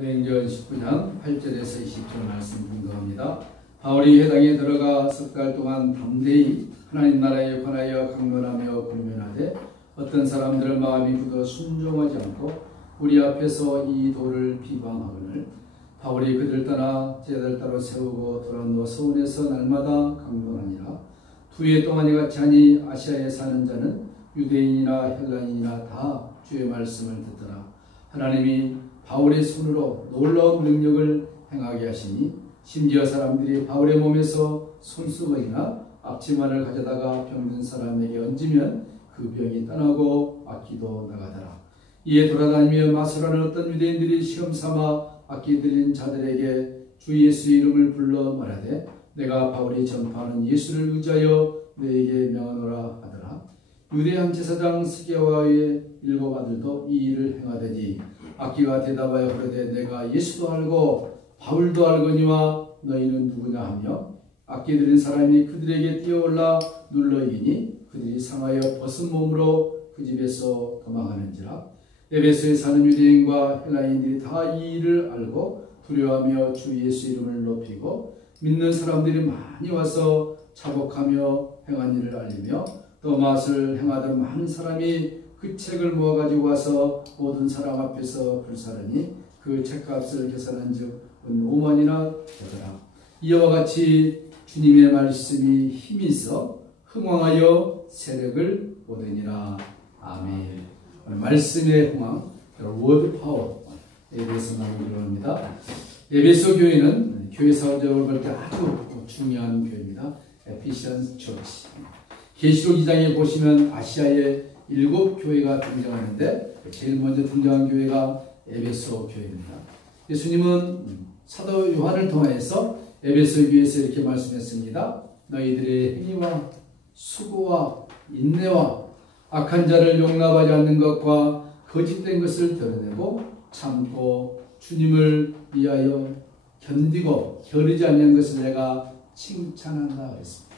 사도행전 19장 8절에서 20절 말씀 공부합니다. 바울이 회당에 들어가 석 달 동안 담대히 하나님 나라에 관하여 강론하며 권면하되 어떤 사람들의 마음이 굳어 순종하지 않고 우리 앞에서 이 도를 비방하거늘 바울이 그들 떠나 제자들 따로 세우고 도란노 서원에서 날마다 강론하니라. 2해 동안 이같이 하니 아시아에 사는 자는 유대인이나 헬라인이나 다 주의 말씀을 듣더라. 하나님이 바울의 손으로 놀라운 능력을 행하게 하시니 심지어 사람들이 바울의 몸에서 손수건이나 앞치마를 가져다가 병든 사람에게 얹으면 그 병이 떠나고 악기도 나가더라. 이에 돌아다니며 마술하는 어떤 유대인들이 시험삼아 악기 들린 자들에게 주 예수 이름을 불러 말하되 내가 바울이 전파하는 예수를 의지하여 너에게 명하노라 하더라. 유대한 제사장 스게와의 7 아들도 이 일을 행하더니 악기가 대답하여 그러되 내가 예수도 알고 바울도 알거니와 너희는 누구냐 하며 악기 들린 사람이 그들에게 뛰어올라 눌러 이기니 그들이 상하여 벗은 몸으로 그 집에서 도망하는지라. 에베소에 사는 유대인과 헬라인들이 다 이 일을 알고 두려워하며 주 예수 이름을 높이고 믿는 사람들이 많이 와서 차복하며 행한 일을 알리며 또 맛을 행하던 많은 사람이 그 책을 모아가지고 와서 모든 사람 앞에서 불사르니 그 책값을 계산한 즉 5만이나 되더라. 이와 같이 주님의 말씀이 힘이 있어 흥왕하여 세력을 얻으니라. 아멘. 말씀의 흥왕, 워드 파워에 대해서 나누기로 합니다. 에베소 교회는 교회 사역을 볼 때 아주 중요한 교회입니다. 에피시언스 처치. 계시록 2장에 보시면 아시아의 7 교회가 등장하는데 제일 먼저 등장한 교회가 에베소 교회입니다. 예수님은 사도 요한을 통해서 에베소 교회에서 이렇게 말씀했습니다. 너희들의 행위와 수고와 인내와 악한 자를 용납하지 않는 것과 거짓된 것을 드러내고 참고 주님을 위하여 견디고 게으르지 않는 것을 내가 칭찬한다 그랬습니다.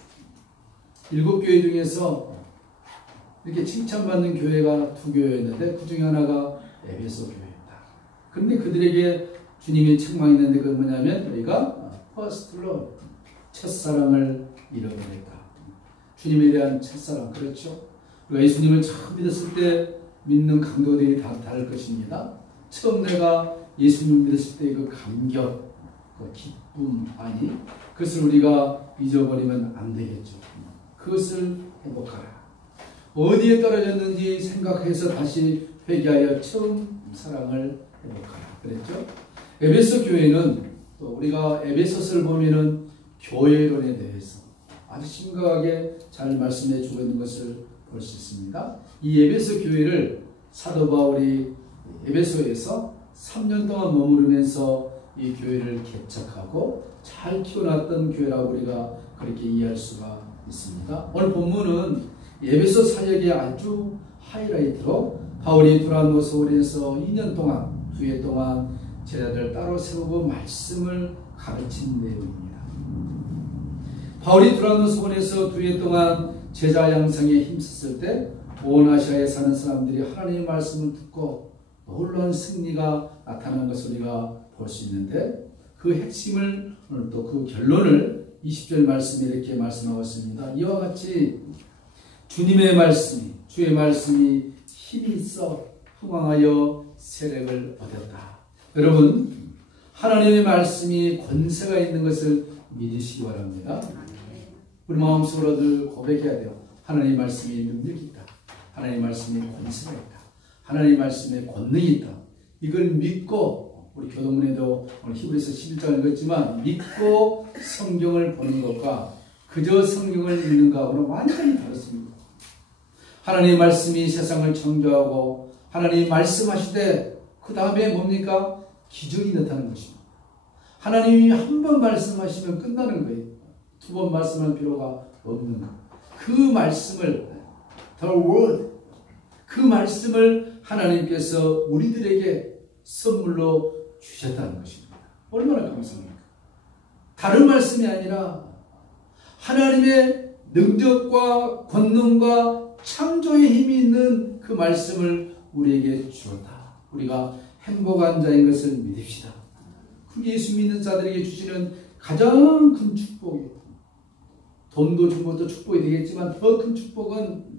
7 교회 중에서 이렇게 칭찬받는 교회가 2 교회였는데 그 중에 하나가 에베소 교회입니다. 그런데 그들에게 주님이 책망했는데 그건 뭐냐면 우리가 first love, 첫사랑을 잃어버렸다. 주님에 대한 첫사랑, 그렇죠? 우리가 예수님을 처음 믿었을 때 믿는 강도들이 다 다를 것입니다. 처음 내가 예수님을 믿었을 때 그 감격, 그 기쁨, 아니 그것을 우리가 잊어버리면 안 되겠죠. 그것을 회복하라. 어디에 떨어졌는지 생각해서 다시 회개하여 처음 사랑을 회복하라 그랬죠. 에베소 교회는 또 우리가 에베소서를 보면은 교회론에 대해서 아주 심각하게 잘 말씀해 주고 있는 것을 볼 수 있습니다. 이 에베소 교회를 사도 바울이 에베소에서 3년 동안 머무르면서 이 교회를 개척하고 잘 키워놨던 교회라고 우리가 그렇게 이해할 수가 있습니다. 오늘 본문은 에베소 사역의 아주 하이라이트로 바울이 두란노 서울에서 2년 동안 2해 동안 제자들 따로 세우고 말씀을 가르친 내용입니다. 바울이 두란노 서울에서 2해 동안 제자 양성에 힘썼을 때 온 아시아에 사는 사람들이 하나님의 말씀을 듣고 놀라운 승리가 나타난 것을 우리가 볼 수 있는데 그 핵심을 오늘 또 그 결론을 20절 말씀에 이렇게 말씀하고 있습니다. 이와 같이 주님의 말씀이, 주의 말씀이 힘이 있어 흥왕하여 세력을 얻었다. 여러분, 하나님의 말씀이 권세가 있는 것을 믿으시기 바랍니다. 우리 마음속으로 고백해야 돼요. 하나님의 말씀이 능력이 있다. 하나님의 말씀이 권세가 있다. 하나님의 말씀에 권능이 있다. 이걸 믿고 우리 교동문에도 오늘 히브리서 11장을 읽었지만 믿고 성경을 보는 것과 그저 성경을 읽는 것하고는 완전히 다릅니다. 하나님의 말씀이 세상을 창조하고 하나님이 말씀하시되 그 다음에 뭡니까? 기적이 나타나는 것입니다. 하나님이 한 번 말씀하시면 끝나는 거예요. 2번 말씀할 필요가 없는 것. 그 말씀을 The Word, 그 말씀을 하나님께서 우리들에게 선물로 주셨다는 것입니다. 얼마나 감사합니까? 다른 말씀이 아니라 하나님의 능력과 권능과 창조의 힘이 있는 그 말씀을 우리에게 주었다. 우리가 행복한 자인 것을 믿읍시다. 그 예수 믿는 자들에게 주시는 가장 큰 축복이에요. 돈도 준 것도 축복이 되겠지만 더 큰 축복은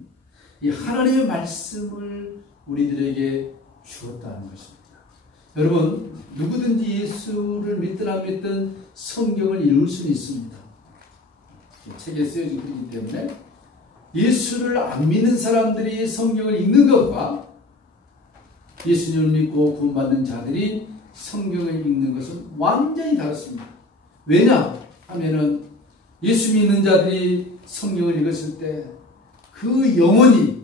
이 하나님의 말씀을 우리들에게 주었다는 것입니다. 여러분, 누구든지 예수를 믿든 안 믿든 성경을 읽을 수는 있습니다. 책에 쓰여진 글이기 때문에 예수를 안 믿는 사람들이 성경을 읽는 것과 예수님을 믿고 구원받는 자들이 성경을 읽는 것은 완전히 다릅니다. 왜냐 하면은 예수 믿는 자들이 성경을 읽었을 때 그 영혼이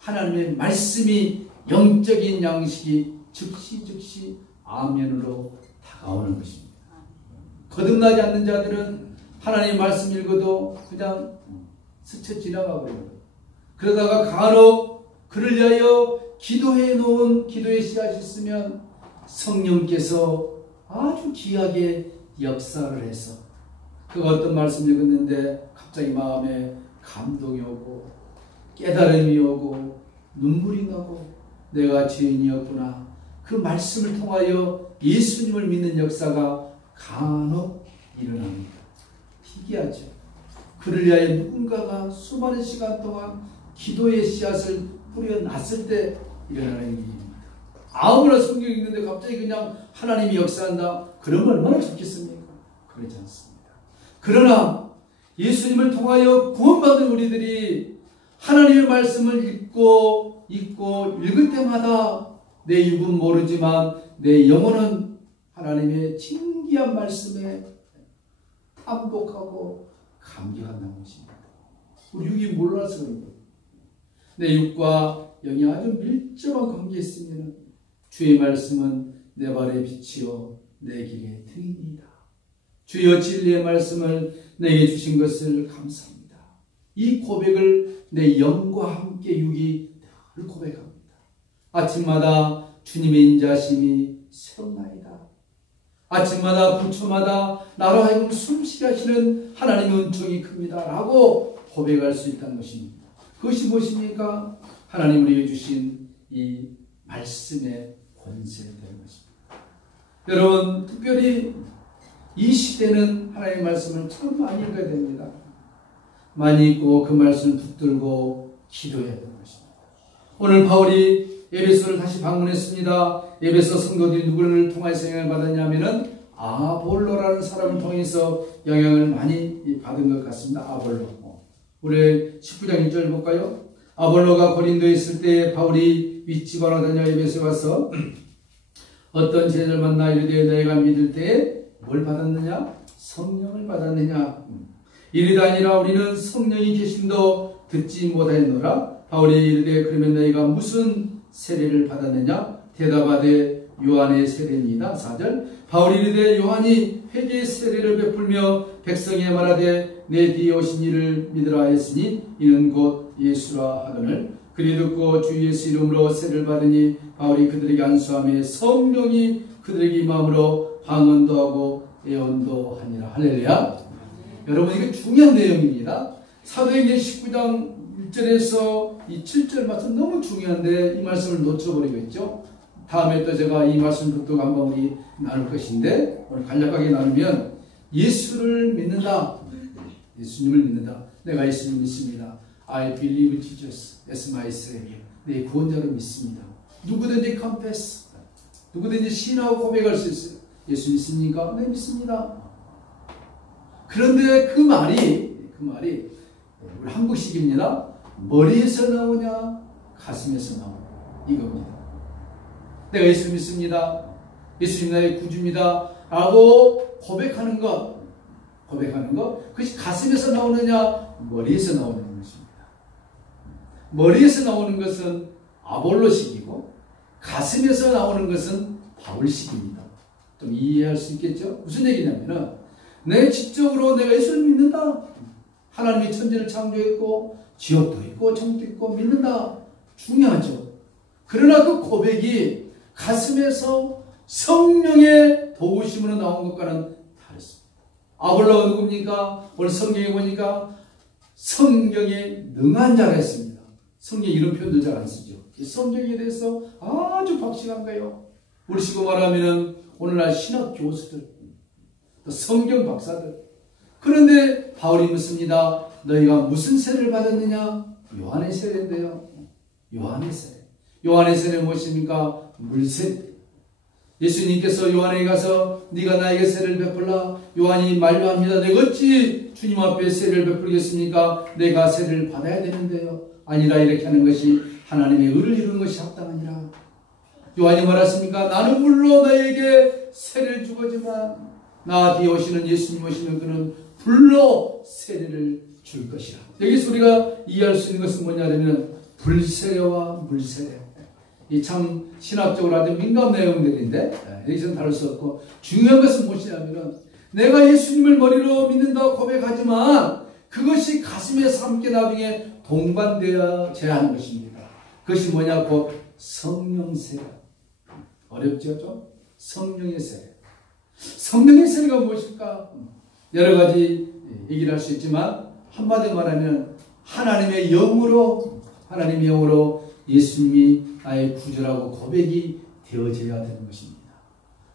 하나님의 말씀이 영적인 양식이 즉시 아멘으로 다가오는 것입니다. 거듭나지 않는 자들은 하나님의 말씀 읽어도 그냥 스쳐 지나가버려요. 그러다가 간혹 그를 위하여 기도해 놓은 기도의 씨앗이 있으면 성령께서 아주 귀하게 역사를 해서 그가 어떤 말씀 읽었는데 갑자기 마음에 감동이 오고 깨달음이 오고 눈물이 나고 내가 죄인이었구나. 그 말씀을 통하여 예수님을 믿는 역사가 간혹 일어납니다. 희귀하죠. 그를 위하여 누군가가 수많은 시간 동안 기도의 씨앗을 뿌려놨을 때 일어나는 일입니다. 아무나 성경 읽는데 갑자기 그냥 하나님이 역사한다. 그러면 얼마나 좋겠습니까? 그러지 않습니다. 그러나 예수님을 통하여 구원받은 우리들이 하나님의 말씀을 읽고 읽을 때마다 내 육은 모르지만 내 영혼은 하나님의 진귀한 말씀에 탐복하고 감격한다는 것입니다. 우리 육이 몰라서 그런 거예요. 내 육과 영이 아주 밀접한 관계에 있으면 주의 말씀은 내 발의 빛이요 내 길의 등이니이다. 주여 진리의 말씀을 내게 주신 것을 감사합니다. 이 고백을 내 영과 함께 육이 늘 고백합니다. 아침마다 주님의 인자심이 새롭나이다. 아침마다 부처마다 나로 하여금 숨쉬게 하시는 하나님의 은총이 큽니다. 라고 고백할 수 있다는 것입니다. 그것이 무엇입니까? 하나님 우리에게 주신 이 말씀의 권세가 되는 것입니다. 여러분, 특별히 이 시대는 하나님의 말씀을 참 많이 읽어야 됩니다. 많이 읽고 그 말씀을 붙들고 기도해야 되는 것입니다. 오늘 바울이 에베소를 다시 방문했습니다. 에베소 성도들이 누구를 통해서 영향을 받았냐면은 아볼로라는 사람을 통해서 영향을 많이 받은 것 같습니다. 아볼로. 우리 19장 1절 볼까요? 아볼로가 고린도에 있을 때 바울이 윗지방으로 다녀 에베소에 와서 어떤 제자를 만나 이르되 너희가 믿을 때에 뭘 받았느냐? 성령을 받았느냐? 이르되 아니라 우리는 성령이 계심도 듣지 못하였노라. 바울이 이르되 그러면 너희가 무슨 세례를 받았느냐? 대답하되 요한의 세례니이다. 4절 바울이 이르되 요한이 회개의 세례를 베풀며 백성에 말하되 내 뒤에 오신 이를 믿으라 했으니 이는 곧 예수라 하거늘 그리 듣고 주 예수 이름으로 세례를 받으니 바울이 그들에게 안수하며 성령이 그들에게 임함으로 방언도 하고 예언도 하니라. 할렐루야. 여러분, 이게 중요한 내용입니다. 사도행전 19장 1절에서 이 7절 말씀 너무 중요한데 이 말씀을 놓쳐버리고 있죠. 다음에 또 제가 이 말씀 붙들고 한번 우리 나눌 것인데 오늘 간략하게 나누면 예수를 믿는다. 예수님을 믿는다. 내가 예수님을 믿습니다. I believe Jesus as my Savior. 내 구원자로 믿습니다. 누구든지 confess, 누구든지 신하고 고백할 수 있어요. 예수 믿습니까? 네, 믿습니다. 그런데 그 말이 우리 한국식입니다. 머리에서 나오냐 가슴에서 나오냐 이겁니다. 내가 예수 믿습니다. 예수님 나의 구주입니다. 라고 고백하는 것 그것이 가슴에서 나오느냐 머리에서 나오는 것입니다. 머리에서 나오는 것은 아볼로식이고 가슴에서 나오는 것은 바울식입니다. 좀 이해할 수 있겠죠? 무슨 얘기냐면은 내 지적으로 내가 예수를 믿는다. 하나님이 천지를 창조했고 지옥도 있고 천국도 있고 믿는다. 중요하죠. 그러나 그 고백이 가슴에서 성령의 도우심으로 나온 것과는 다릅니다. 아볼로가 누굽니까? 오늘 성경에 보니까 성경에 능한 자가 있습니다. 성경에 이런 표현들 잘 안 쓰죠. 성경에 대해서 아주 박식한 거예요. 우리식으로 말하면 오늘날 신학 교수들, 또 성경 박사들. 그런데 바울이 묻습니다. 너희가 무슨 세례를 받았느냐? 요한의 세례인데요. 요한의 세례. 요한의 세례는 무엇입니까? 물세례. 예수님께서 요한에게 가서 네가 나에게 세례를 베풀라. 요한이 만류합니다. 내가 어찌 주님 앞에 세례를 베풀겠습니까? 내가 세례를 받아야 되는데요. 아니라 이렇게 하는 것이 하나님의 의를 이루는 것이 합당하니라. 요한이 말했습니까? 나는 물로 너에게 세례를 주거지만 나 뒤에 오시는 예수님 오시면 그는 불로 세례를 줄 것이라. 여기서 우리가 이해할 수 있는 것은 뭐냐면 불세례와 물세례. 이 참 신학적으로 아주 민감 내용들인데 여기서는 다룰 수 없고, 중요한 것은 무엇이냐면 내가 예수님을 머리로 믿는다고 고백하지만 그것이 가슴에서 함께 나중에 동반되어져야 하는 것입니다. 그것이 뭐냐고 성령 세례. 어렵죠 좀? 성령의 세례. 성령의 세례가 무엇일까? 여러 가지 얘기를 할 수 있지만 한마디로 말하면 하나님의 영으로 예수님이 나의 구주라고 고백이 되어져야 되는 것입니다.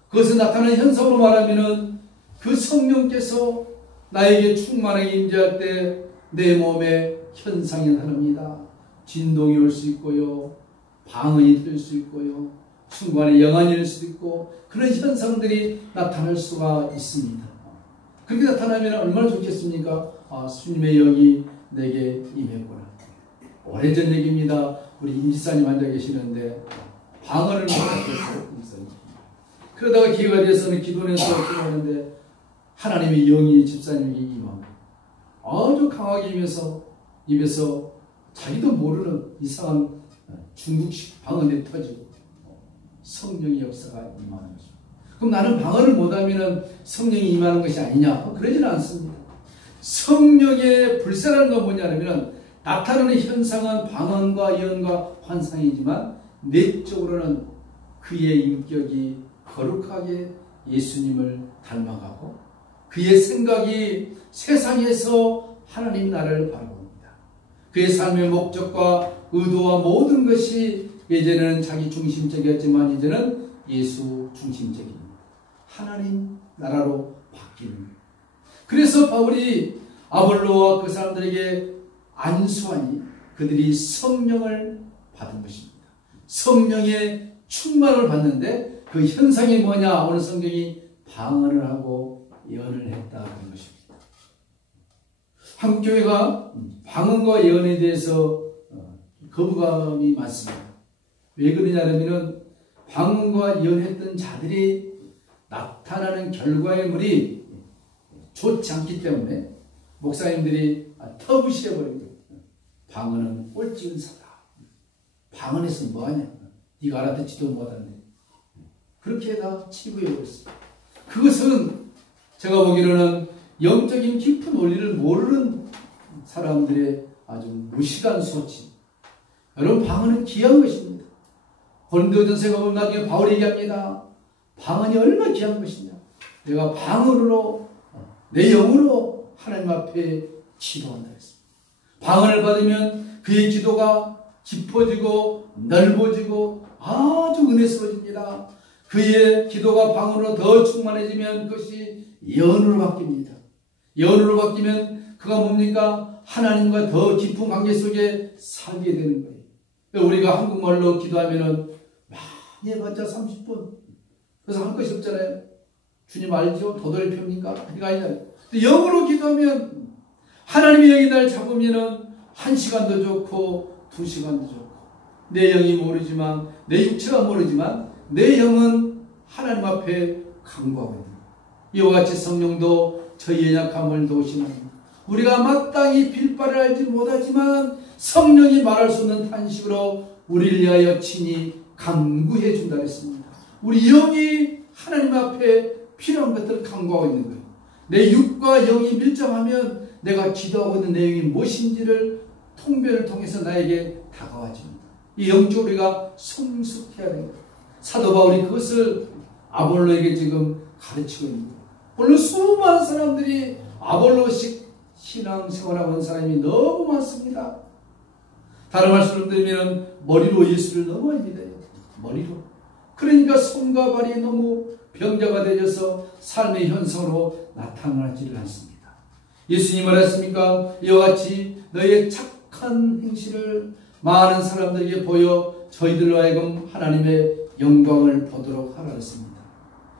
그것을 나타나는 현상으로 말하면 그 성령께서 나에게 충만하게 임재할 때 내 몸에 현상이 나타납니다. 진동이 올 수 있고요, 방언이 뜰 수 있고요, 순간에 영안이 일 수도 있고, 그런 현상들이 나타날 수가 있습니다. 그렇게 나타나면 얼마나 좋겠습니까? 아, 주님의 영이 내게 임했구나. 오래전 얘기입니다. 우리 임지사님 앉아 계시는데 방언을 못하겠어요. 그러다가 기회가 돼서는 기도해서 기도하는데 하나님의 영이 집사님에게 임합니다. 아주 강하게 입에서 자기도 모르는 이상한 중국식 방언이 터지고 성령의 역사가 임하는 것입니다. 그럼 나는 방언을 못하면 성령이 임하는 것이 아니냐? 그러지는 않습니다. 성령의 불세라는 건 뭐냐면 나타나는 현상은 방언과 예언과 환상이지만 내적으로는 그의 인격이 거룩하게 예수님을 닮아가고 그의 생각이 세상에서 하나님 나라를 바라봅니다. 그의 삶의 목적과 의도와 모든 것이 예전에는 자기 중심적이었지만 이제는 예수 중심적입니다. 하나님 나라로 바뀌는 거예요. 그래서 바울이 아볼로와 그 사람들에게 안수하니 그들이 성령을 받은 것입니다. 성령의 충만을 받는데 그 현상이 뭐냐? 오늘 성경이 방언을 하고 예언을 했다는 것입니다. 한국 교회가 방언과 예언에 대해서 거부감이 많습니다. 왜 그러냐면 방언과 예언했던 자들이 나타나는 결과물이 좋지 않기 때문에 목사님들이 터부시해버린 거예요. 방언은 꼴찌 은사다. 방언에서 뭐하냐? 네가 알아듣지도 못하네. 그렇게 다 치부해버렸어요. 그것은 제가 보기로는 영적인 깊은 원리를 모르는 사람들의 아주 무식한 소치. 여러분, 방언은 귀한 것입니다. 고린도전서에 보면 나중에 바울이 얘기합니다. 방언이 얼마나 귀한 것이냐. 내가 방언으로 내 영으로 하나님 앞에 기도한다 했습니다. 방언을 받으면 그의 기도가 깊어지고 넓어지고 아주 은혜스러워집니다. 그의 기도가 방언으로 더 충만해지면 그것이 예언으로 바뀝니다. 예언으로 바뀌면 그가 뭡니까? 하나님과 더 깊은 관계 속에 살게 되는 거예요. 우리가 한국말로 기도하면은 많이 해봤자 30분. 그래서 할 것이 없잖아요. 주님 알죠? 도돌이 펴입니까? 그게 아니잖아요. 영으로 기도하면 하나님의 영이 날 잡으면은 1시간도 좋고 2시간도 좋고 내 영이 모르지만 내 육체가 모르지만 내 영은 하나님 앞에 간구하고 있는 거예요. 이와 같이 성령도 저희의 약함을 도우시는 우리가 마땅히 빌 바를 알지 못하지만 성령이 말할 수 없는 탄식으로 우리를 위하여 친히 간구해 준다 했습니다. 우리 영이 하나님 앞에 필요한 것들을 간구하고 있는 거예요. 내 육과 영이 밀접하면 내가 기도하고 있는 내용이 무엇인지를 통변을 통해서 나에게 다가와 줍니다. 이 영적으로 우리가 성숙해야 됩니다. 사도 바울이 그것을 아볼로에게 지금 가르치고 있는 거예요. 오늘 수많은 사람들이 아볼로식 신앙생활하고 있는 사람이 너무 많습니다. 다른 말씀을 드리면 머리로 예수를 너무 많이 믿어요. 머리로. 그러니까 손과 발이 너무 병자가 되어서 삶의 현상으로 나타나지를 않습니다. 예수님 말했습니까? 이와 같이 너희의 착한 행실을 많은 사람들에게 보여 저희들로 하여금 하나님의 영광을 보도록 하라 했습니다.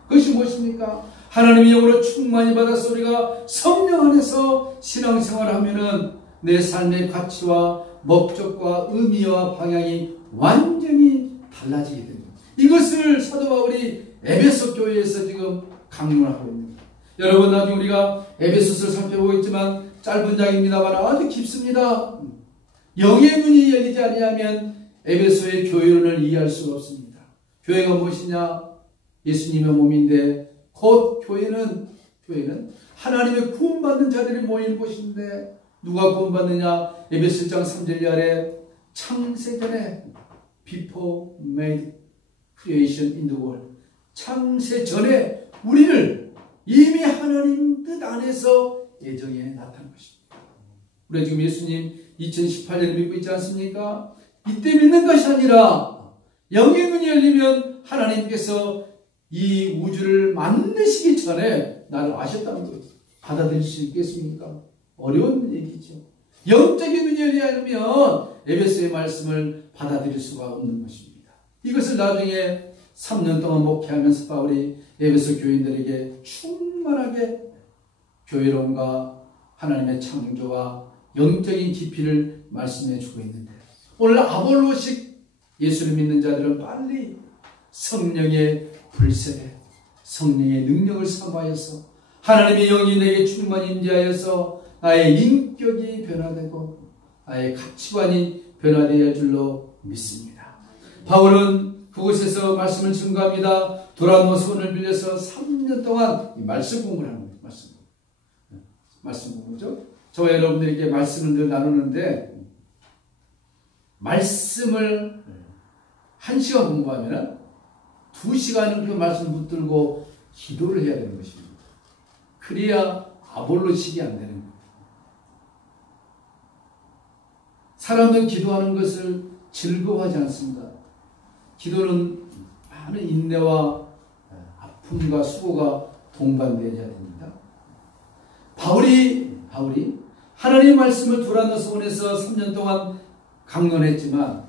그것이 무엇입니까? 하나님의 영으로 충만히 받아서 우리가 성령 안에서 신앙생활을 하면은 내 삶의 가치와 목적과 의미와 방향이 완전히 달라지게 됩니다. 이것을 사도 바울이 에베소 교회에서 지금 강론하고 있습니다. 여러분, 나중에 우리가 에베소서를 살펴보고 있지만 짧은 장입니다만 아주 깊습니다. 영의 눈이 열리지 아니하면 에베소의 교회론을 이해할 수가 없습니다. 교회가 무엇이냐? 예수님의 몸인데 곧 교회는 하나님의 구원받는 자들이 모이는 곳인데 누가 구원받느냐? 에베소 1장 3절 아래 창세전에 before made creation in the world, 창세전에 우리를 이미 하나님 뜻 안에서 예정에 나타난 것입니다. 우리가 지금 예수님 2018년을 믿고 있지 않습니까? 이때 믿는 것이 아니라 영의 눈이 열리면 하나님께서 이 우주를 만드시기 전에 나를 아셨다는 것 받아들일 수 있겠습니까? 어려운 얘기죠. 영적인 눈이 열리면 에베소의 말씀을 받아들일 수가 없는 것입니다. 이것을 나중에 3년 동안 목회하면서 바울이 에베소 교인들에게 충만하게 교회론과 하나님의 창조와 영적인 깊이를 말씀해 주고 있는데, 오늘 아볼로식 예수를 믿는 자들은 빨리 성령의 불세례, 성령의 능력을 사모하여서 하나님의 영이 내게 충만히 임재하여서 나의 인격이 변화되고 나의 가치관이 변화되어야 할 줄로 믿습니다. 바울은 그곳에서 말씀을 증거합니다. 도라노 손을 빌려서 3년 동안 이 말씀 공부를 하는 거예요. 말씀 공부죠. 저와 여러분들에게 말씀을 늘 나누는데, 말씀을 1시간 공부하면 2시간은 그 말씀을 붙들고 기도를 해야 되는 것입니다. 그래야 아볼로식이 안 되는 거예요. 사람은 기도하는 것을 즐거워하지 않습니다. 기도는 많은 인내와 아픔과 수고가 동반되어야 됩니다. 바울이 하나님의 말씀을 도라노서 원에서 3년 동안 강론했지만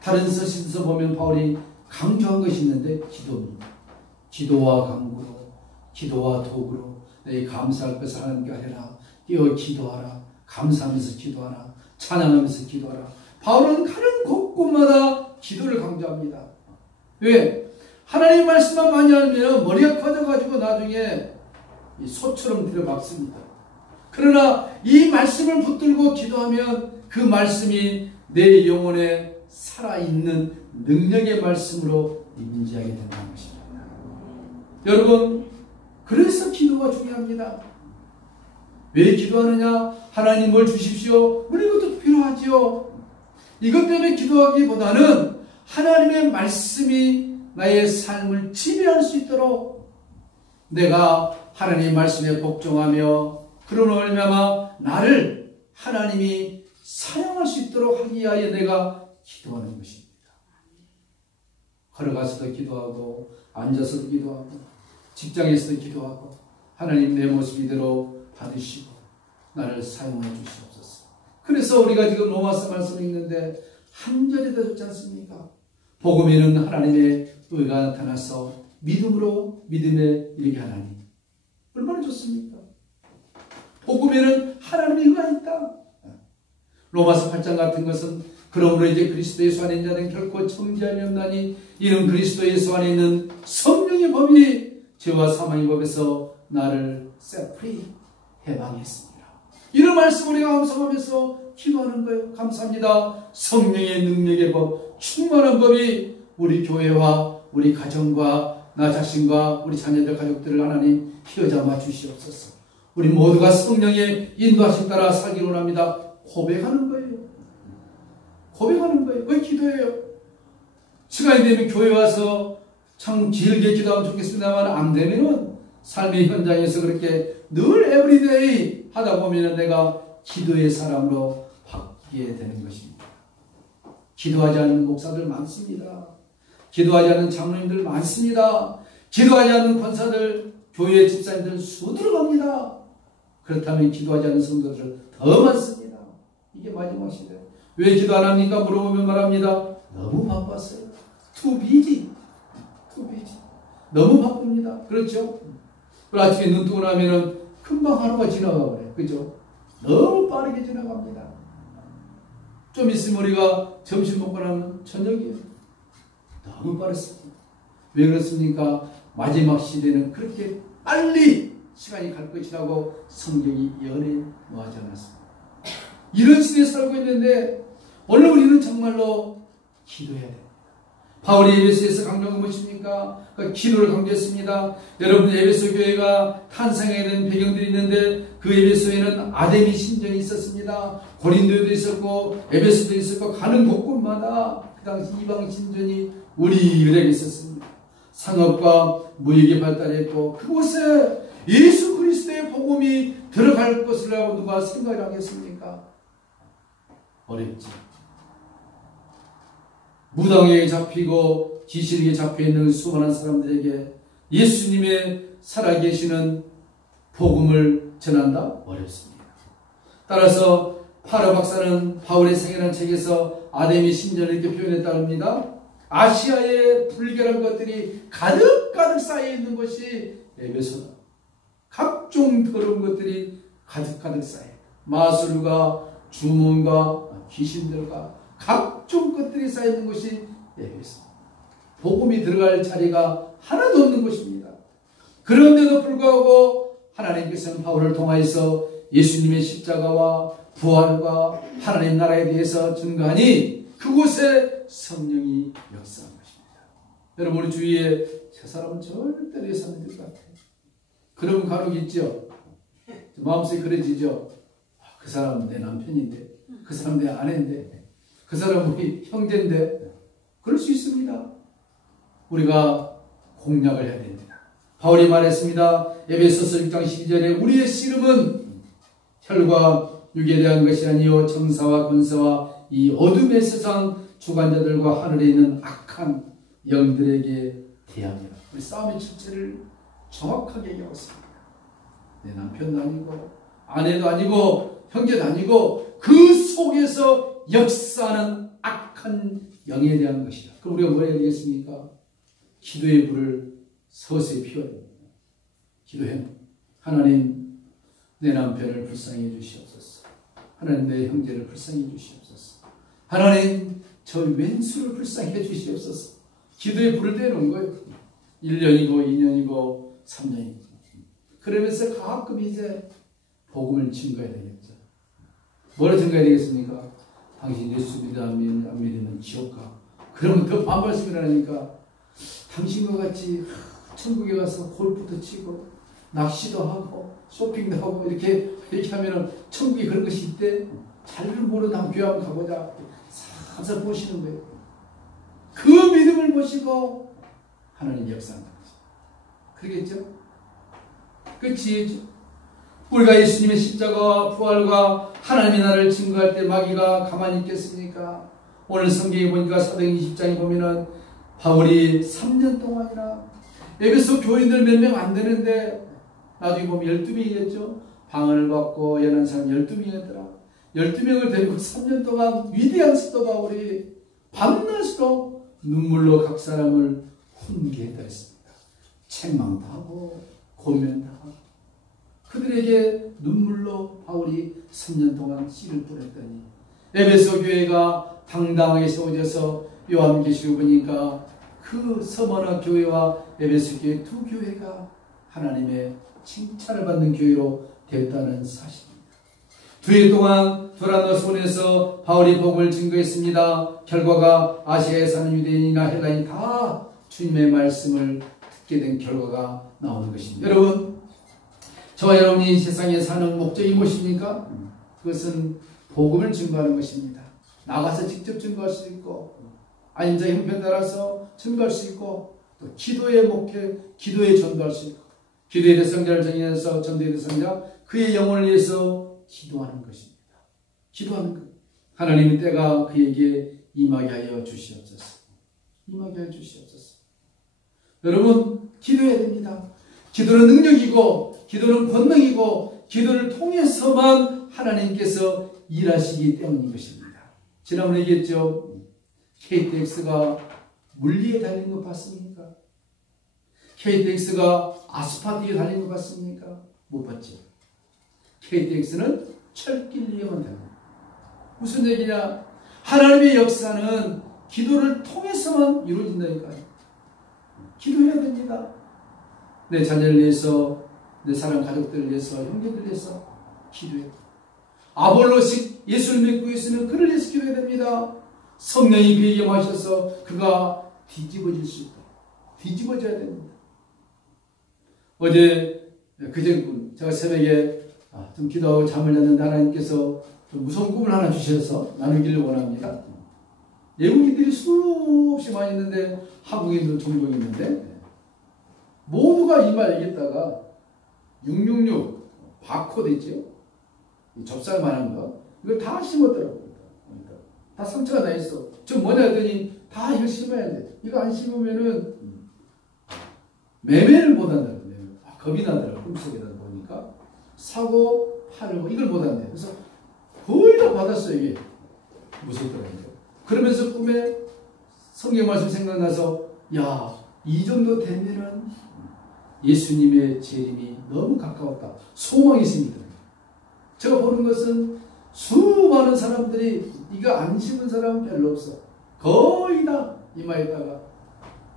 다른 서신서 보면 바울이 강조한 것이 있는데 기도입니다. 기도와 간구로, 기도와 도구로 내 감사할 것을 하나님께 하라. 뛰어 기도하라. 감사하면서 기도하라. 찬양하면서 기도하라. 바울은 가는 곳곳마다 기도를 강조합니다. 왜? 하나님 말씀만 많이 알면 머리가 커져가지고 나중에 소처럼 들어박습니다. 그러나 이 말씀을 붙들고 기도하면 그 말씀이 내 영혼에 살아있는 능력의 말씀으로 임재하게 된다는 것입니다. 여러분, 그래서 기도가 중요합니다. 왜 기도하느냐? 하나님 뭘 주십시오. 우리 것도 필요하지요. 이것 때문에 기도하기보다는 하나님의 말씀이 나의 삶을 지배할 수 있도록 내가 하나님의 말씀에 복종하며 그러므로 말미암아 나를 하나님이 사용할 수 있도록 하기 위하여 내가 기도하는 것입니다. 걸어가서도 기도하고 앉아서도 기도하고 직장에서도 기도하고 하나님 내 모습 이대로 받으시고 나를 사용해 주시옵소서. 그래서 우리가 지금 로마서 말씀을 읽는데 한 절이 더 좋지 않습니까? 복음에는 하나님의 의가 나타나서 믿음으로 믿음에 이르게 하나니. 얼마나 좋습니까? 복음에는 하나님의 의가 있다. 로마서 8장 같은 것은 그러므로 이제 그리스도 예수 안에 있는 자는 결코 정죄함이 없나니 이는 그리스도 예수 안에 있는 성령의 법이 죄와 사망의 법에서 나를 set free, 해방했습니다. 이런 말씀을 우리가 감사하면서 기도하는 거예요. 감사합니다. 성령의 능력의 법, 충만한 법이 우리 교회와 우리 가정과 나 자신과 우리 자녀들 가족들을 하나님 휘어잡아 주시옵소서. 우리 모두가 성령의 인도하심 따라 살기를 원합니다. 고백하는 거예요. 고백하는 거예요. 그게 기도예요. 시간이 되면 교회 와서 참 길게 기도하면 좋겠습니다만 안 되면은 삶의 현장에서 그렇게 늘 에브리데이 하다 보면 내가 기도의 사람으로 바뀌게 되는 것입니다. 기도하지 않는 목사들 많습니다. 기도하지 않는 장로님들 많습니다. 기도하지 않는 권사들, 교회 집사님들 수두룩합니다. 그렇다면 기도하지 않는 성도들 더 많습니다. 이게 마지막 시대. 왜 기도 안 합니까? 물어보면 말합니다. 너무 바빴어요. too busy. 너무 바쁩니다. 그렇죠? 그리고 아침에 눈 뜨고 나면은 금방 하루가 지나가 버려요. 그죠? 너무 빠르게 지나갑니다. 좀 있으면 우리가 점심 먹고 나면 저녁이에요. 너무 빠르습니다. 왜 그렇습니까? 마지막 시대는 그렇게 빨리 시간이 갈 것이라고 성경이 예언해 놓지 않았습니다. 이런 시대에 살고 있는데 오늘 우리는 정말로 기도해야 됩니다. 바울이 에베소에서 강조한 건 무엇입니까? 그 기도를 강조했습니다. 여러분, 에베소 교회가 탄생하게 된 배경들이 있는데 그 에베소에는 아데미 신전이 있었습니다. 고린도에도 있었고 에베소도 있었고 가는 곳곳마다 그 당시 이방 신전이 우리들에게 있었습니다. 상업과 무역이 발달했고 그곳에 예수 그리스도의 복음이 들어갈 것이라고 누가 생각을 하겠습니까? 어렵지. 무당에게 잡히고 귀신에게 잡혀있는 수많은 사람들에게 예수님의 살아계시는 복음을 전한다? 어렵습니다. 따라서 파라 박사는 바울의 생애라는 책에서 아데미 신전을 이렇게 표현했다고 합니다. 아시아에 불결한 것들이 가득가득 쌓여있는 것이 에베소다. 각종 더러운 것들이 가득가득 쌓여. 마술과 주문과 귀신들과 각종 것들이 쌓여있는 것이 에베소. 복음이 들어갈 자리가 하나도 없는 것입니다. 그런데도 불구하고 하나님께서는 바울을 통하여서 예수님의 십자가와 부활과 하나님 나라에 대해서 증거하니 그곳에 성령이 역사한 것입니다. 여러분, 우리 주위에 저 사람은 절대로 예수 안 믿을 것 같아요. 그러면 간혹 있죠. 마음속에 그려지죠. 그 사람은 내 남편인데, 그 사람은 내 아내인데, 그 사람은 우리 형제인데. 그럴 수 있습니다. 우리가 공략을 해야 됩니다. 바울이 말했습니다. 에베소서 6장 12절에 우리의 씨름은 혈과 육에 대한 것이 아니요 정사와 권세와 이 어둠의 세상 주관자들과 하늘에 있는 악한 영들에게 대함이라. 우리 싸움의 주체를 정확하게 얘기하였습니다. 내 남편도 아니고 아내도 아니고 형제도 아니고 그 속에서 역사하는 악한 영에 대한 것이다. 그럼 우리가 뭘 해야 되겠습니까? 기도의 불을 서서히 피워야 됩니다. 기도해. 하나님, 내 남편을 불쌍히 해주시옵소서. 하나님, 내 형제를 불쌍히 해주시옵소서. 하나님, 저 왼수를 불쌍히 해주시옵소서. 기도의 불을 떼는 거예요. 1년이고 2년이고 3년이고. 그러면서 가끔 이제 복음을 증거해야 되겠죠. 뭐를 증거해야 되겠습니까? 당신 예수 믿어 안 믿으면 지옥 가. 그러면 더 반발심이 일어나니까 당신과 같이 천국에 가서 골프도 치고 낚시도 하고 쇼핑도 하고 이렇게 하면은 천국에 그런 것이 있대. 잘 모르는 한 교회 한번 가보자. 사서 보시는 거예요. 그 믿음을 보시고 하나님 역사하는 거죠. 그러겠죠? 그 지혜죠. 우리가 예수님의 십자가와 부활과 하나님의 나라를 증거할 때 마귀가 가만히 있겠습니까? 오늘 성경에 보니까 사도행 20장에 보면은 바울이 3년 동안이나 에베소 교인들 몇 명 안 되는데 나중에 보면 12명이었죠. 방언을 받고 연한 사람 12명이었더라. 12명을 데리고 3년 동안 위대한 사도 바울이 밤낮으로 눈물로 각 사람을 훈계했다 했습니다. 책망도 하고 고면도 하고 그들에게 눈물로 바울이 3년 동안 씨를 뿌렸더니 에베소 교회가 당당하게 세워져서 요한계시록 보니까 그 서머나 교회와 에베소 교회 두 교회가 하나님의 칭찬을 받는 교회로 됐다는 사실입니다. 두 해 동안 도라노손에서 바울이 복음을 증거했습니다. 결과가 아시아에 사는 유대인이나 헬라인 다 주님의 말씀을 듣게 된 결과가 나오는 것입니다. 여러분, 저와 여러분이 세상에 사는 목적이 무엇입니까? 그것은 복음을 증거하는 것입니다. 나가서 직접 증거할 수 있고 아니면 자기 형편 따라서 증거할 수 있고 또 기도의 목회, 기도에 전도할 수 있고 기도의 대상자를 정해서 전도의 대상자 그의 영혼을 위해서 기도하는 것입니다. 기도하는 것. 하나님의 때가 그에게 임하게 하여 주시옵소서. 임하게 해주시옵소서. 여러분, 기도해야 됩니다. 기도는 능력이고 기도는 권능이고 기도를 통해서만 하나님께서 일하시기 때문인 것입니다. 지난번에 얘기했죠. KTX가 물리에 달린 것 봤습니까? KTX가 아스팔트에 달린 것 봤습니까? 못 봤죠. KTX는 철길 위에만 달립니다. 무슨 얘기냐? 하나님의 역사는 기도를 통해서만 이루어진다니까요. 기도해야 됩니다. 내 자녀를 위해서, 내 사랑 가족들을 위해서, 형제들을 위해서 기도해야 됩니다. 아볼로식 예수를 믿고 있으면 그를 위해서 기도해야 됩니다. 성령이 그에게 마셔서 그가 뒤집어질 수 있다. 뒤집어져야 됩니다. 어제 그제군 제가 새벽에 좀 기도하고 잠을 잤는데 하나님께서 좀 무서운 꿈을 하나 주셔서 나누기를 원합니다. 외국인들이 수없이 많이 있는데 한국인도 종종 있는데 모두가 이마 얘기했다가 666 바코드 있죠? 접살만한 거 이걸 다 심었더라고요. 다 상처가 나 있어. 저 뭐냐 했더니 다 이거 심어야 돼. 이거 안 심으면은 매매를 못 한다는 거예요. 겁이 나더라고요. 꿈속에다 보니까 사고 팔고 이걸 못 한대. 그래서 거의 다 받았어요. 이게 무섭더라고요. 그러면서 꿈에 성경 말씀 생각나서 야, 이 정도 되면은 예수님의 재림이 너무 가까웠다. 소망이 생기더라고요. 제가 보는 것은 수많은 사람들이 이거 안 심은 사람은 별로 없어. 거의 다 이마에다가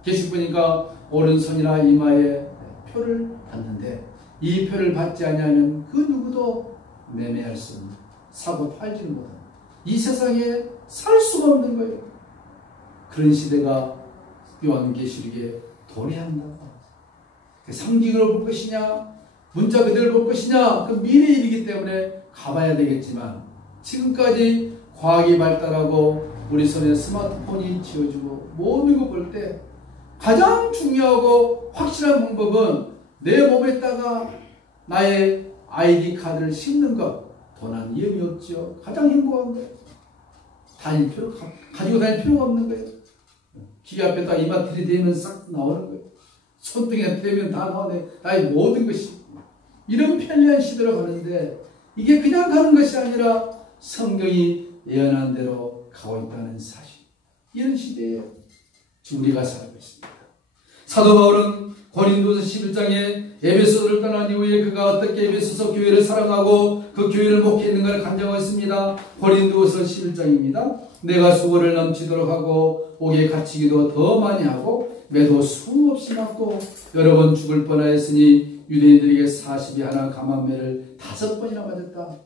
계시 보니까 오른손이나 이마에 표를 받는데 이 표를 받지 않으면 그 누구도 매매할 수 없는, 사고 팔지는 못하는, 이 세상에 살 수가 없는 거예요. 그런 시대가 요한계시록에 도래한다. 상징으로 볼 것이냐, 문자 그대로 볼 것이냐, 그 미래의 일이기 때문에 가봐야 되겠지만 지금까지 과학이 발달하고 우리 손에 스마트폰이 쥐어주고 모든 거 볼 때 가장 중요하고 확실한 방법은 내 몸에다가 나의 아이디 카드를 심는 것. 돈한 위험이 없죠. 가장 행복한 거예요. 가지고 다닐 필요가 없는 거예요. 귀 앞에다 이마 들이대면 싹 나오는 거예요. 손등에 대면 다 나오네. 나의 모든 것이. 이런 편리한 시대로 가는데 이게 그냥 가는 것이 아니라 성경이 예언한 대로 가고 있다는 사실. 이런 시대에 우리가 살고 있습니다. 사도 바울은 고린도서 11장에 에베소를 떠난 이후에 그가 어떻게 에베소서 교회를 사랑하고 그 교회를 목회했는가를 간증하고 있습니다. 고린도서 11장입니다. 내가 수고를 넘치도록 하고 옥에 갇히기도 더 많이 하고 매도 수없이 맞고 여러 번 죽을 뻔하였으니 유대인들에게 40이 하나 감암매를 5번이나 맞았다.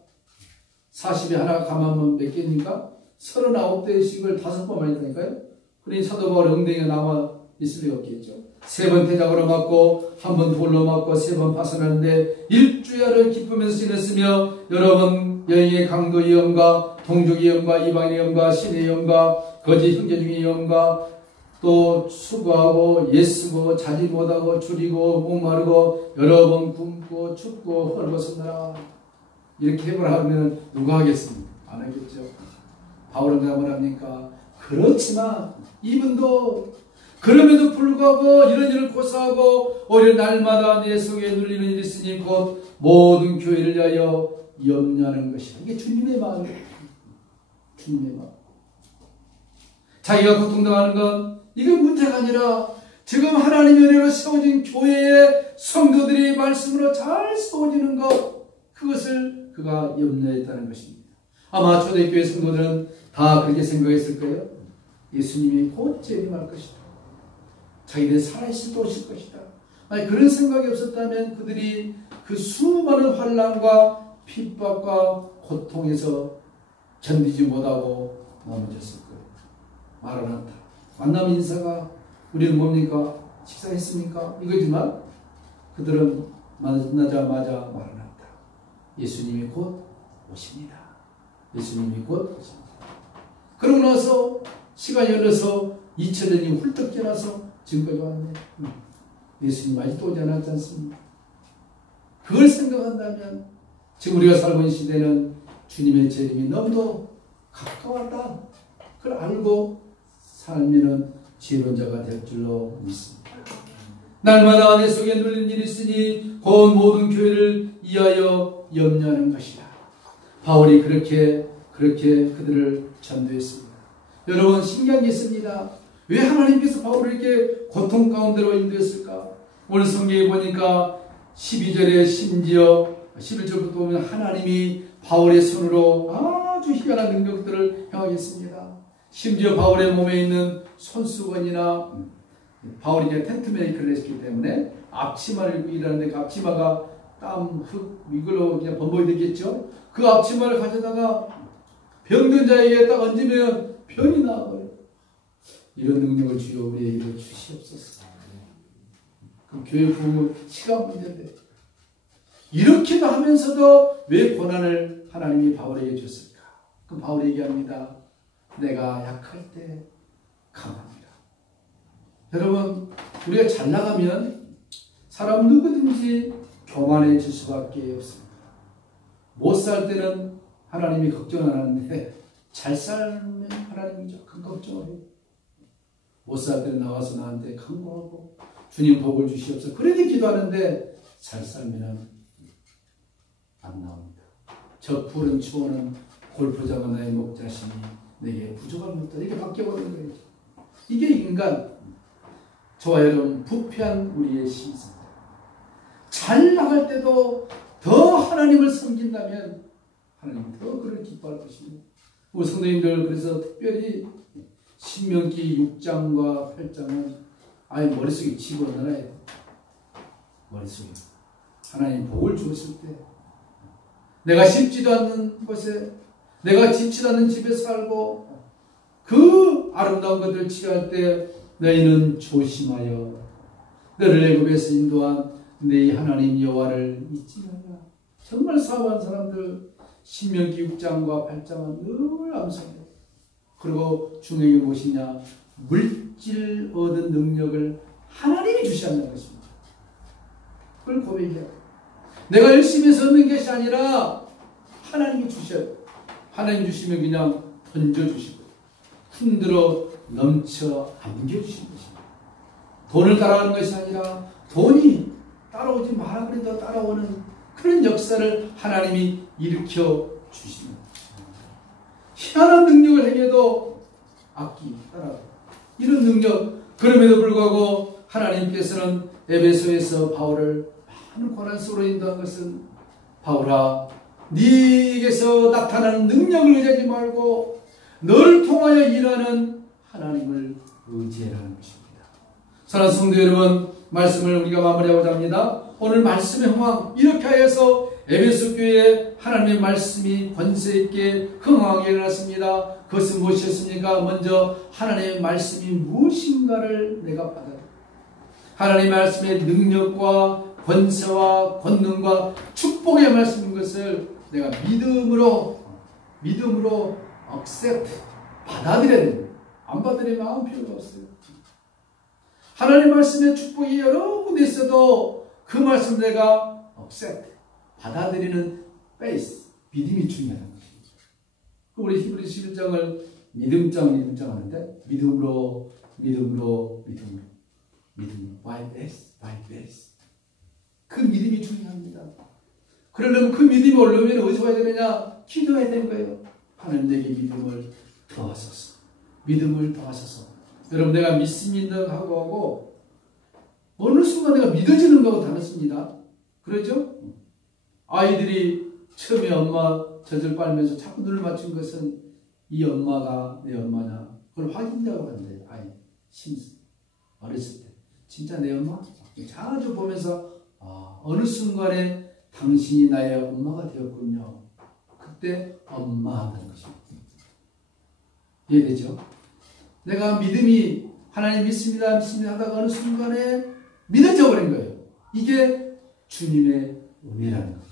40이 하나 감암은 몇 개입니까? 39대씩을 5번 맞았다니까요. 그러니 사도 바울 엉덩이가 남아 있을 리 없겠죠. 3번 태작으로 맞고 1번 돌로 맞고 3번 파선하는데 일주야를 기쁘면서 지냈으며 여러 번 여행의 강도 위험과 동족 위험과 이방의 위험과 신의 위험과 거짓 형제 중의 위험과 또 수고하고 예쓰고 자지 못하고 줄이고 목마르고 여러 번 굶고 춥고 헐벗었느라. 이렇게 해보라 하면 누가 하겠습니까? 안 하겠죠. 바울은 뭐라 합니까? 그렇지만 이분도 그럼에도 불구하고 이런 일을 고사하고 오히려 날마다 내 속에 눌리는 일이 있으니 곧 모든 교회를 위하여 염려하는 것이다. 이게 주님의 마음이에요. 주님의 마음. 자기가 고통당하는 건 이게 문제가 아니라 지금 하나님의 은혜로 세워진 교회의 성도들이 말씀으로 잘 세워지는 것, 그것을 그가 염려했다는 것입니다. 아마 초대교회 성도들은 다 그렇게 생각했을 거예요. 예수님이 곧 재림할 것이다. 자기들이 살아있을 때 오실 것이다. 아니, 그런 생각이 없었다면 그들이 그 수많은 환난과 핍박과 고통에서 견디지 못하고 넘어졌을 거예요. 마라나타. 만남 인사가 우리는 뭡니까? 식사했습니까? 이거지만 그들은 만나자마자 마라나타. 예수님이 곧 오십니다. 예수님이 곧 오십니다. 그러고 나서 시간이 흘러서 2000년이 훌떡 지나서 지금까지 왔네. 예수님 아직도 오지 않았지 않습니까? 그걸 생각한다면 지금 우리가 살고 있는 시대는 주님의 재림이 너무도 가까웠다. 그걸 알고 살면은 지혜로운 자가 될 줄로 믿습니다. 날마다 내 속에 눌린 일이 있으니 곧 모든 교회를 위하여 염려하는 것이라. 바울이 그렇게 그들을 전도했습니다. 여러분, 신기한 게 있습니다. 왜 하나님께서 바울을 이렇게 고통 가운데로 인도했을까? 오늘 성경에 보니까 12절에 심지어 11절부터 보면 하나님이 바울의 손으로 아주 희한한 능력들을 행하겠습니다. 심지어 바울의 몸에 있는 손수건이나 바울이 이제 텐트 메이커를 했기 때문에 앞치마를 입고 일하는데 그 앞치마가 땀, 흙, 이걸로 그냥 범벅이 되겠죠. 그 앞치마를 가져다가 병든 자에게 딱 얹으면 병이 나와버려요. 이런 능력을 주여 우리에게 주시옵소서. 그 교회 부흥은 시간 문제인데 이렇게도 하면서도 왜 고난을 하나님이 바울에게 줬을까? 그럼 바울이 얘기합니다. 내가 약할 때 강합니다. 여러분, 우리가 잘 나가면 사람 누구든지 교만해질 수밖에 없습니다. 못 살 때는 하나님이 걱정 안 하는데 잘 살면 하나님이 큰 걱정을 해요. 못 살 때는 나와서 나한테 간구하고 주님 복을 주시옵소서. 그래도 기도하는데 잘 살면 안 나옵니다. 저 푸른 추원은 골프장은 나의 목자시니 내게 부족함이 없다. 이렇게 바뀌어버리는 거예요. 이게 인간, 저와 여러분 부패한 우리의 심성입니다. 잘 나갈 때도 더 하나님을 섬긴다면 하나님은 더 그를 기뻐할 것입니다. 우리 성도님들 그래서 특별히 신명기 6장과 8장은 아예 머릿속에 집어넣어야 돼요. 머릿속에 하나님 복을 주었을 때 내가 쉽지도 않는 곳에 내가 지치지 않는 집에 살고 그 아름다운 것들을 취할 때 너희는 조심하여 너를 애굽에서 인도한 네 하나님 여호와를 잊지 말라. 정말 사모한 사람들 신명기 6장과 8장은 늘 암송해요. 그리고 중요한 게 무엇이냐? 물질 얻은 능력을 하나님이 주셔야 것입니다. 그걸 고백해야 돼요. 내가 열심히 해서 얻는 것이 아니라 하나님이 주셔야 돼요. 하나님 주시면 그냥 던져주시고 흔들어 넘쳐 안겨주시는 것입니다. 돈을 따라가는 것이 아니라 돈이 따라오지 마라 그래도 따라오는 그런 역사를 하나님이 일으켜 주십니다. 희한한 능력을 행해도 악기 따라가고 이런 능력, 그럼에도 불구하고 하나님께서는 에베소에서 바울을 많은 고난 속으로 인도한 것은 바울아 네게서 나타나는 능력을 의지하지 말고 너를 통하여 일하는 하나님을 의지하라는 것입니다. 사랑하는 성도 여러분, 말씀을 우리가 마무리하고자 합니다. 오늘 말씀의 흥황, 이렇게 하여서 에베소 교회에 하나님의 말씀이 권세 있게 흥황하게 일어났습니다. 그것은 무엇이었습니까? 먼저 하나님의 말씀이 무엇인가를 내가 받아들여 하나님의 말씀의 능력과 권세와 권능과 축복의 말씀인 것을 내가 믿음으로 accept, 받아들여야 됩니다. 안 받아들이면 아무 필요가 없어요. 하나님 말씀의 축복이 여러 군데 있어도 그 말씀 내가 accept, 받아들이는 faith, 믿음이 중요한 것입니다. 우리 히브리서 11장을 믿음장 하는데 믿음으로 by faith 그 믿음이 중요합니다. 그러려면 그 믿음이 오려면 어디서 가야 되느냐? 기도해야 되는 거예요. 하나님 내게 믿음을 더하소서. 여러분, 내가 믿습니다 하고 어느 순간 내가 믿어지는 거하고 다르습니다. 그러죠? 아이들이 처음에 엄마 젖을 빨면서 자꾸 눈을 맞춘 것은 이 엄마가 내 엄마냐 그걸 확인하고 한대요. 아이 어렸을 때 진짜 내 엄마? 자주 보면서 어느 순간에 당신이 나의 엄마가 되었군요. 그때 엄마 한다는 것입니다. 이해되죠? 내가 믿음이 하나님 믿습니다 하다가 어느 순간에 믿어져 버린 거예요. 이게 주님의 은혜라는 거예요.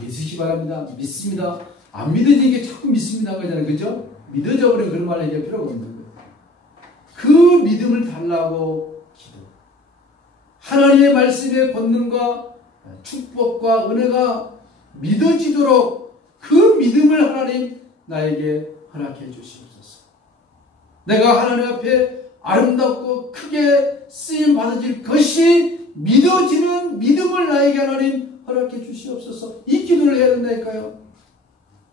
믿으시기 바랍니다. 믿습니다. 안 믿어지는 게 자꾸 믿습니다 거잖아요. 그죠? 믿어져 버린 그런 말 얘기할 필요가 없는 거예요. 그 믿음을 달라고 기도. 하나님의 말씀의 권능과 축복과 은혜가 믿어지도록 그 믿음을 하나님 나에게 허락해 주시옵소서. 내가 하나님 앞에 아름답고 크게 쓰임 받아질 것이 믿어지는 믿음을 나에게 하나님 허락해 주시옵소서. 이 기도를 해야 된다니까요.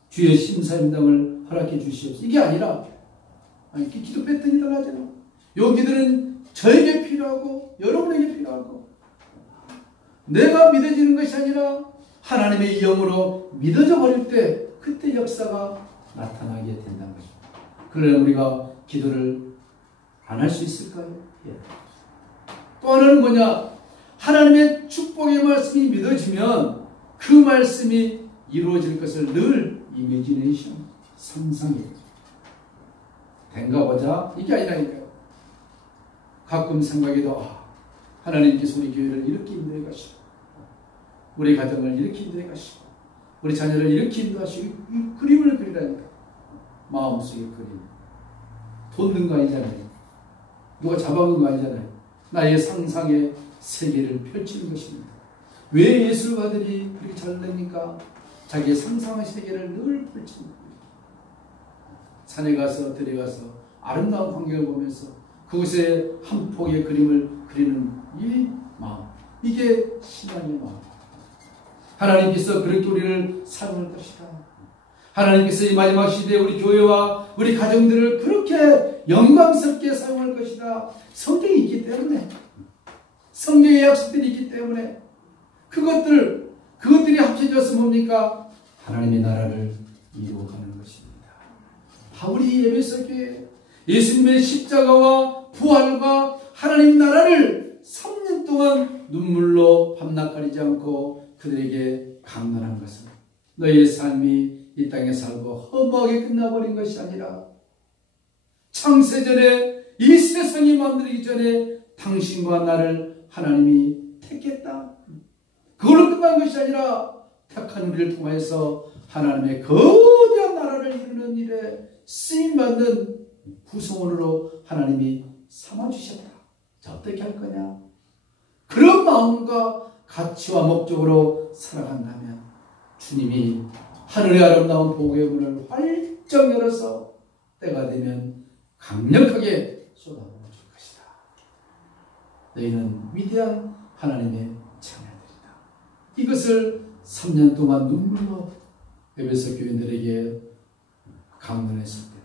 주의 심사임당을 허락해 주시옵소서. 이게 아니라 기도 패턴이 달라져요. 요 기도는 저에게 필요하고 여러분에게 필요하고 내가 믿어지는 것이 아니라 하나님의 영으로 믿어져 버릴 때 그때 역사가 나타나게 된다는 것입니다. 그러나 우리가 기도를 안 할 수 있을까요? 예. 또 하나는 뭐냐? 하나님의 축복의 말씀이 믿어지면 그 말씀이 이루어질 것을 늘 이미지네이션, 상상해. 된가 보자. 이게 아니라니까요. 가끔 생각해도 하나님께서 우리 교회를 이렇게 인도해 가시고 우리 가정을 이렇게 인도해 가시고 우리 자녀를 이렇게 인도하시고 이 그림을 그리라니까. 마음속의 그림. 돈 든 거 아니잖아요. 누가 잡아간 거 아니잖아요. 나의 상상의 세계를 펼치는 것입니다. 왜 예술가들이 그렇게 잘 냅니까? 자기의 상상의 세계를 늘 펼치는 거예요. 산에 가서 들에 가서 아름다운 환경을 보면서 그곳에 한 폭의 그림을 그리는 이 마음, 이게 신앙의 마음. 하나님께서 그렇게 우리를 사랑할 것이다. 하나님께서 이 마지막 시대에 우리 교회와 우리 가정들을 그렇게 영광스럽게 사용할 것이다. 성경이 있기 때문에, 성경의 약속들이 있기 때문에 그것들이 합쳐져서 뭡니까? 하나님의 나라를 이루어가는 것입니다. 바울이 에베소 교회 예수님의 십자가와 부활과 하나님 나라를 3년 동안 눈물로 밤낮 가리지 않고 그들에게 강론한 것은 너희의 삶이 이 땅에 살고 허무하게 끝나버린 것이 아니라 창세전에 이 세상이 만들어지기 전에 당신과 나를 하나님이 택했다. 그걸로 끝난 것이 아니라 택한 우리를 통해서 하나님의 거대한 나라를 이루는 일에 쓰임받는 구성원으로 하나님이 삼아주셨다. 자, 어떻게 할 거냐? 그런 마음과 가치와 목적으로 살아간다면 주님이 하늘의 아름다운 복의 문을 활짝 열어서 때가 되면 강력하게 쏟아부어 줄 것이다. 너희는 위대한 하나님의 자녀들이다. 이것을 3년 동안 눈물로 에베소 교인들에게 강론했을 때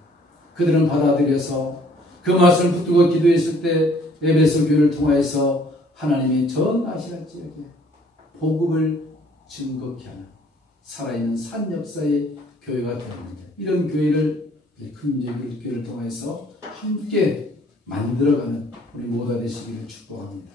그들은 받아들여서 그 말씀을 붙들고 기도했을 때 에베소 교회를 통하여서 하나님이 전 아시아 지역에 복음을 증거케 하는 살아있는 산 역사의 교회가 되었는데 이런 교회를 큰 교회를 통해서 함께 만들어가는 우리 모두가 되시기를 축복합니다.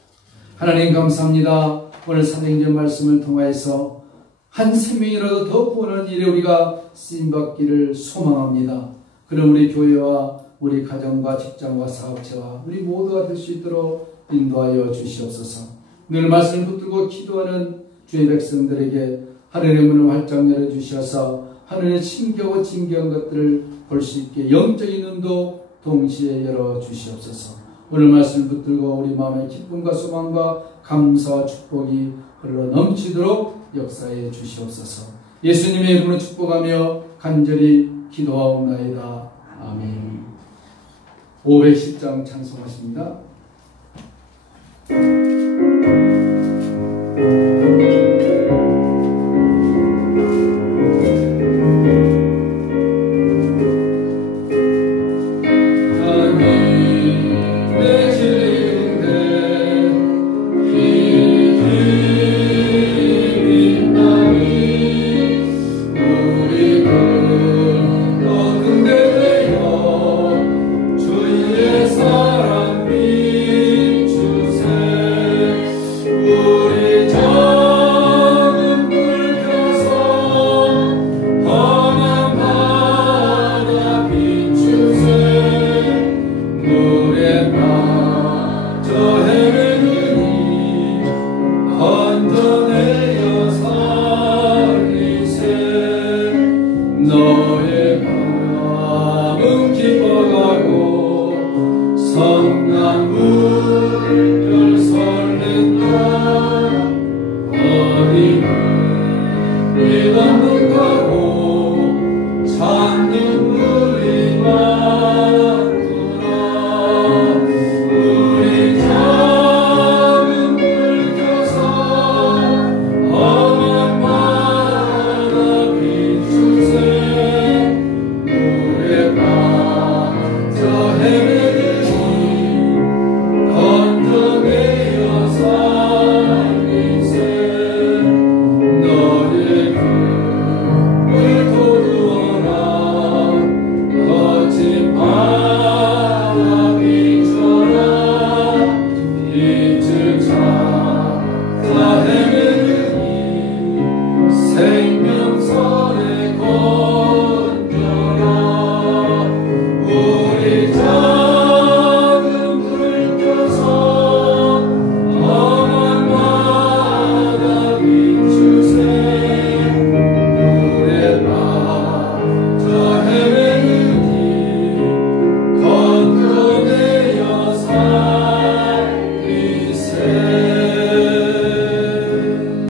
하나님 감사합니다. 오늘 산행전 말씀을 통해서 한 생명이라도 더 구원하는 일에 우리가 쓰임받기를 소망합니다. 그럼 우리 교회와 우리 가정과 직장과 사업체와 우리 모두가 될 수 있도록 인도하여 주시옵소서. 늘 말씀을 붙들고 기도하는 주의 백성들에게 하늘의 문을 활짝 열어주셔서 하늘의 신기하고 진귀한 것들을 볼 수 있게 영적인 눈도 동시에 열어주시옵소서. 오늘 말씀을 붙들고 우리 마음의 기쁨과 소망과 감사와 축복이 흘러 넘치도록 역사해 주시옵소서. 예수님의 이름으로 축복하며 간절히 기도하옵나이다. 아멘. 510장 찬송하십니다.